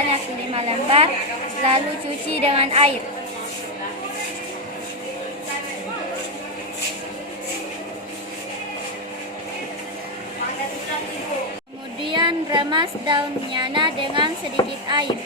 sebanyak 5 lembar, lalu cuci dengan air. Kemudian remas daun nyana dengan sedikit air.